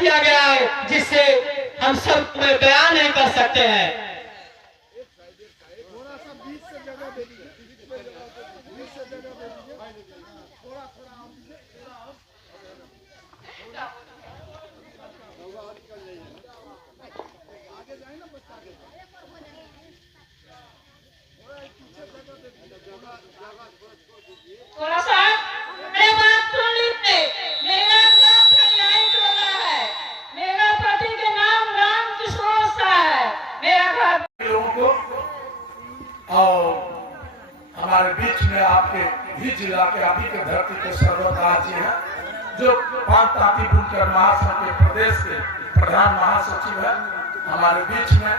किया गया है जिससे हम सब में बयान नहीं कर सकते हैं। थोड़ा सा मेरी बात सुन लीजिए। मेरा साथ लाइन टोला है, मेरा पति के नाम राम किशोर सा है, मेरा घर लोगों को और हमारे बीच में आपके भी जिला के आप ही के धरती के सर्वताज जी हैं जो पांच तांती बुनकर महासंघ के प्रदेश के प्रधान महासचिव है। हमारे बीच में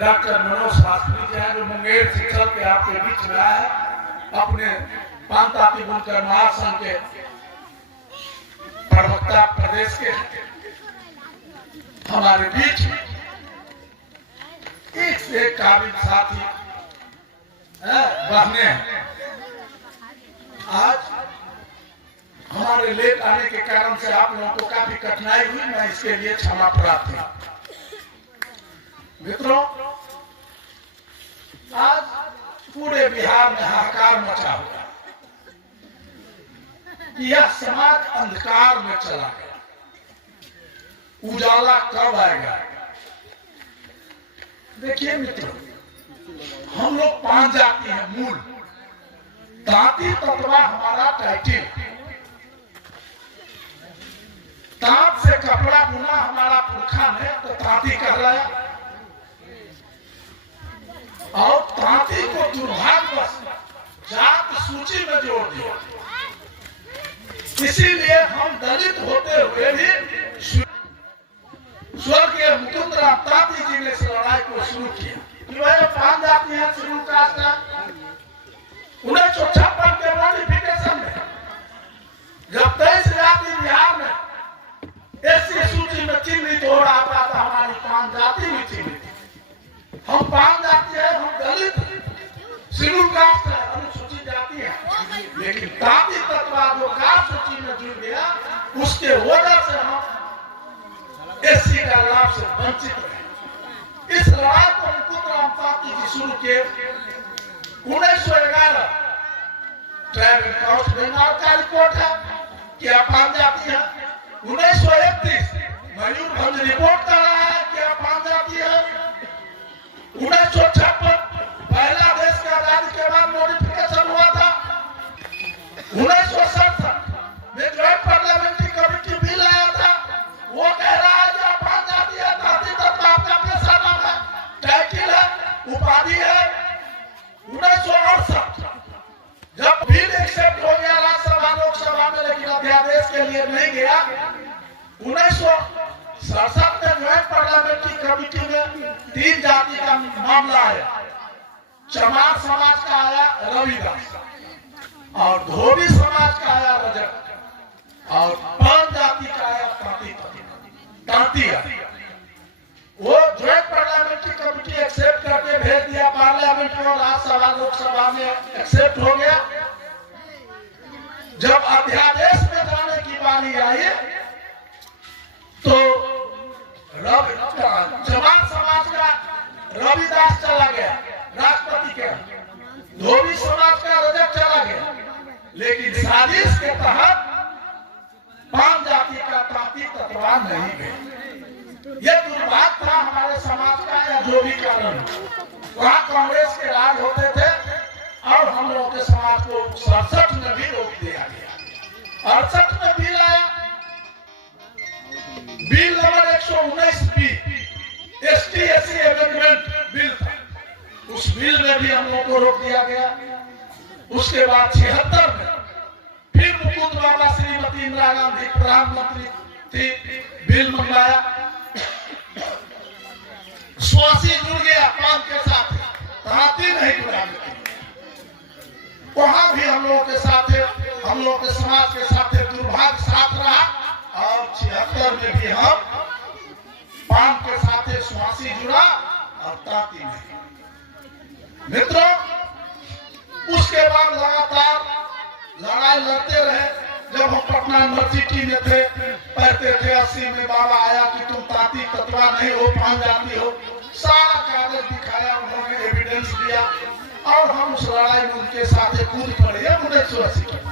डॉक्टर मनोज शास्त्री जी हैं जो मुंगेर से चल के आपके बीच में आए हैं अपने पांच तांती बुनकर महासंघ के प्रवक्ता प्रदेश के। हमारे बीच में एक से एक काबिल साथी बहने हैं। आज हमारे लेट आने के कारण से आप लोगों को काफी कठिनाई हुई, मैं इसके लिए क्षमा प्रार्थी हूं। मित्रों, आज पूरे बिहार में हाहाकार मचा हुआ कि यह समाज अंधकार में चला गया, उजाला कब आएगा। देखिए मित्रों, हम लोग पांच जाति हैं मूल। तांती तत्वा हमारा टाइटिल, तांत से कपड़ा बुना हमारा पुरखा ने तो तांती कर रहा, और तांती को दुर्भाग्यवश जात सूची में जोड़ दिया। इसीलिए हम दलित होते हुए भी स्वर्गीय मुकुंद राम तांती जी ने इस लड़ाई को शुरू किया कि भाई पांच जाति हैं शेड्यूल कास्ट का। 1956 के नोटिफिकेशन में जब 23 जाति बिहार में एससी सूची में चिन्हित हो रहा था तो हमारी पांच जाति भी चिन्हित। हम पांच जाति है, हम दलित शेड्यूल कास्ट है, अनुसूचित जाति है, लेकिन तांती तत्वा जो कास्ट सूची में जुड़ गया उसके वजह से हम एससी का लाभ से वंचित रहे। इस लड़ाई को मुकुंद राम तांती जी शुरू किए 1911 ट्राइब एंड कास्ट बंगाल का रिपोर्ट है कि आप पांच जाति है। 1931 मयूरभंज रिपोर्ट कर रहा है कि आप पांच जाति है। 1956 पहला देश का आजादी के बाद नोटिफिकेशन हुआ था। 1967 में ज्वाइंट पार्लियामेंट्री कमेटी बिल आया था, वो कह रहा है कि पांच जाति है, तांती तत्वा आपका पेशा नाम है, टाइटिल है, उपाधि है। 1968 जब बिल एक्सेप्ट हो गया राज्यसभा लोकसभा में, लेकिन अध्यादेश के लिए नहीं गया। 1967 में ज्वाइंट पार्लियामेंट्री कमेटी में तीन जाति का मामला आया। चमार समाज का आया रविदास, और धोबी समाज का आया रजक, और पांच जाति का आया तांती। वो ज्वाइंट पार्लियामेंट्री कमेटी एक्सेप्ट करके भेज दिया पार्लियामेंट और राज्यसभा लोकसभा में एक्सेप्ट हो गया। जब अध्यादेश में जाने की बारी आई तो चमार समाज का रविदास चला गया राष्ट्रपति के, धोबी समाज का रजक चला गया, लेकिन साजिश के तहत पांच जाति का तांती तत्वा नहीं गए। ये दुर्भाग्य था हमारे समाज का, या जो भी कारण वहाँ कांग्रेस के राज होते थे और हम लोगों के समाज को 67 में भी रोक दिया गया। 68 में बिल आया, bill number 119 B ST SC amendment bill था, उस बिल में भी हम लोगों को रोक दिया गया। उसके बाद 76 में फिर मुकुंद बाबा श्रीमती इंदिरा गांधी प्रधानमंत्री थी, बिल मंगाया, स्वासी जुड़ गया पांच के साथ, तांती नहीं जुड़ा। वहां भी हम लोगों के साथ, हम लोग के समाज के साथ दुर्भाग्य साथ रहा, और 76 में भी हम पांच के साथ स्वासी जुड़ा और तांती नहीं। मित्रों, उसके बाद लगातार लड़ाई लड़ते रहे, जब हम पटना यूनिवर्सिटी में थे, पढ़ते थे 80 में, बाबा आया कि तुम ताती ततवा नहीं हो, पान जाती हो, सारा कागज दिखाया, उन्होंने एविडेंस दिया और हम उस लड़ाई में उनके साथ कूद पड़े 1980 में।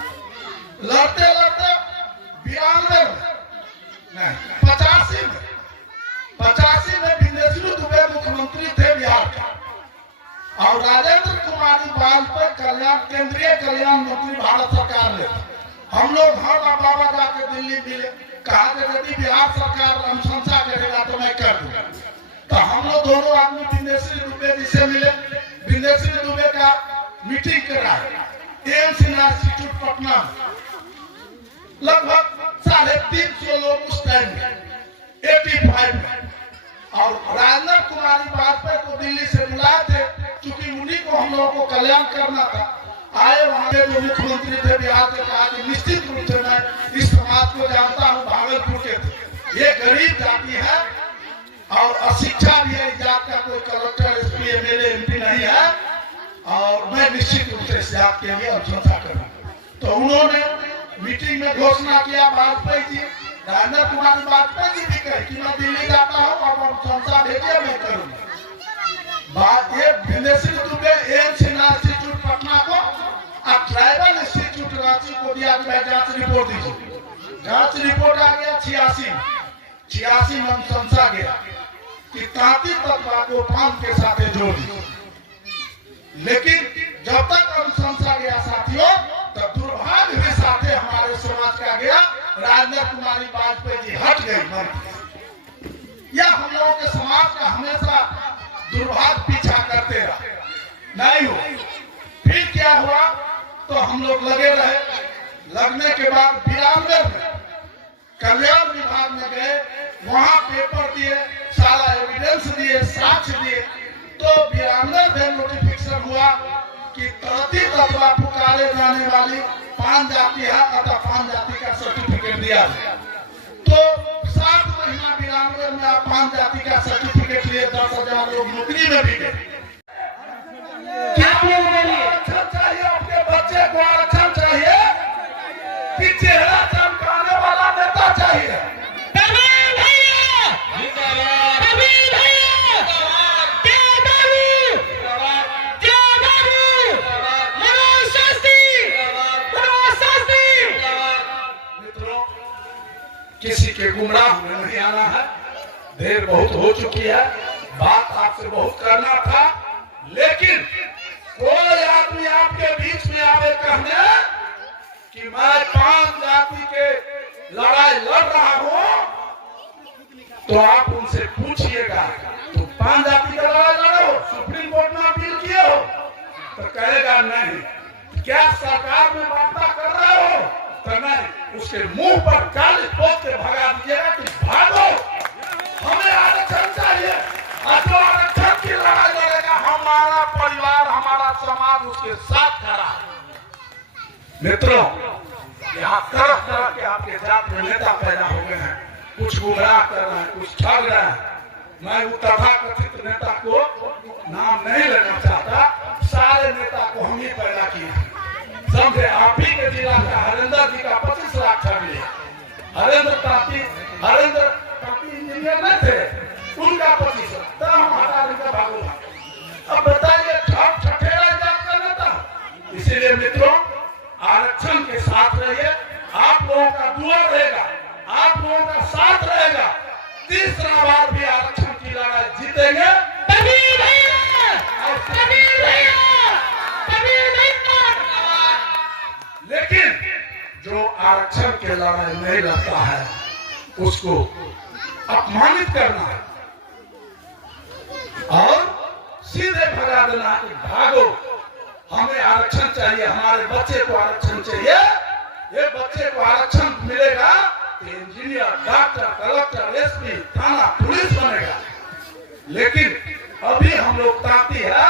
लड़ते लड़ते 92 में 85 में विंदेश्वर दुबे मुख्यमंत्री थे बिहार का और राजेंद्र कुमारी वाजपेयी कल्याण केंद्रीय कल्याण मंत्री भारत सरकार ने। हम लोग हर बाबा जाके दिल्ली मिले, कहा कि यदि बिहार सरकार अनुशंसा करेगा तो मैं कर दूंगा। तो हम लोग दोनों आदमी विंदेश्वर दुबे जी से मिले, विंदेश्वर दुबे का मीटिंग करा एम्स इंस्टीट्यूट पटना में, लगभग 350 लोग उस टाइम में 85 में, और राजेंद्र कुमारी वाजपेयी को दिल्ली से बुलाए थे, क्योंकि उन्हीं को हम लोगों को कल्याण करना था। आए वहां के जो मुख्यमंत्री थे बिहार के, कहा कि निश्चित रूप से मैं इस समाज को जानता हूँ, भागलपुर के थे, ये गरीब जाति है और अशिक्षा भी है, जात का कोई कलेक्टर एसपी एमएलए एमपी नहीं है, और मैं निश्चित रूप से इस जात के लिए अनुशंसा करूंगा। तो उन्होंने मीटिंग में घोषणा किया, वाजपेयी जी, राजेंद्र कुमार वाजपेयी जी भी कहे कि मैं दिल्ली जाता हूँ और अनुशंसा भेजिए, मैं करूंगा। बात ये विंदेश्वर दुबे एम्स इंस्टीट्यूट पटना को और ट्राइबल इंस्टीट्यूट रांची को दिया कि मैं जांच रिपोर्ट दीजिए। जांच रिपोर्ट आ गया 86 में अनुशंसा गया कि तांती तत्वा को पान के साथ जोड़ दी। लेकिन जब तक अनुशंसा गया साथियों, तब दुर्भाग्य भी साथे हमारे समाज का गया, राजेंद्र कुमारी वाजपेयी जी हट गई मंत्री। यह हम लोगों के समाज का हमेशा दुर्भाग्य पीछा करते रहा, नहीं हो। फिर क्या हुआ, तो हम लोग लगे रहे, लगने के बाद 92 में कल्याण विभाग में गए, वहां पेपर दिए, सारा एविडेंस दिए, साक्ष्य दिए, तो 92 में नोटिफिकेशन हुआ कि ताती ततवा पुकारे जाने वाली 5 जाति है, अतः 5 जाति का सर्टिफिकेट दिया गया। तो 7 महीना 92 में आप 5 जाति का सर्टिफिकेट लिए 10,000 लोग नौकरी में भी गए। क्या आरक्षण चाहिए? अपने बच्चे को आरक्षण चाहिए कि चेहरा चमकाने वाला नेता चाहिए? किसी के गुमराह में नहीं आना है, देर बहुत हो चुकी है, बात आपसे बहुत करना था, लेकिन कोई आदमी आपके बीच में आवे कहने कि मैं 5 जाति के लड़ाई लड़ रहा हूं, तो आप उनसे पूछिएगा तो 5 जाति का लड़ाई लड़े हो, सुप्रीम कोर्ट में अपील किए हो? तो कहेगा नहीं। क्या सरकार में वार्ता कर रहे हो? तो नहीं। उसके मुंह पर काली पोत के भगा दीजिएगा कि भागो, हमें आरक्षण चाहिए। और जो आरक्षण की लड़ाई लड़ेगा, हमारा परिवार, हमारा समाज उसके साथ खड़ा है। मित्रों, यहाँ तरह तरह के आपके जात में नेता पैदा हो गए हैं, कुछ गुमराह कर रहे हैं, कुछ ठग रहे हैं। मैं वो तथाकथित नेता को नाम नहीं लेना चाहता, सारे नेता को हम ही पैदा किए। समझे, आप ही के जिला का हरेंद्र जी का 25 लाख ठग लिया। हरेंद्र ताती इंजीनियर नहीं थे, उनका 25 लाख, तब हम हटा देंगे भागोगा। अब बताइए, ठग ठठेरा जात का नेता। इसीलिए मित्रों, आरक्षण के साथ रहिए, आप लोगों का दुआ रहेगा, आप लोगों का साथ रहेगा। तीसरा बार भी आरक्षण की लड़ाई जीतेंगे। लेकिन जो आरक्षण के लड़ाई नहीं लड़ता है, उसको अपमानित करना है और सीधे भगा देना कि भागो, हमें आरक्षण चाहिए, हमारे बच्चे को आरक्षण चाहिए। ये बच्चे को आरक्षण मिलेगा तो इंजीनियर, डॉक्टर, कलेक्टर, एसपी, थाना, पुलिस बनेगा। लेकिन अभी हम लोग तांती है,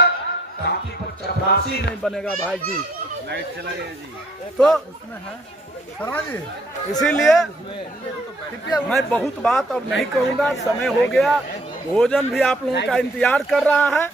तांती पर चपरासी नहीं बनेगा भाई जी। लाइट चला गया जी, तो उसमें है शर्मा जी, इसीलिए मैं बहुत बात अब नहीं कहूँगा, समय हो गया, भोजन भी आप लोगों का इंतजार कर रहा है।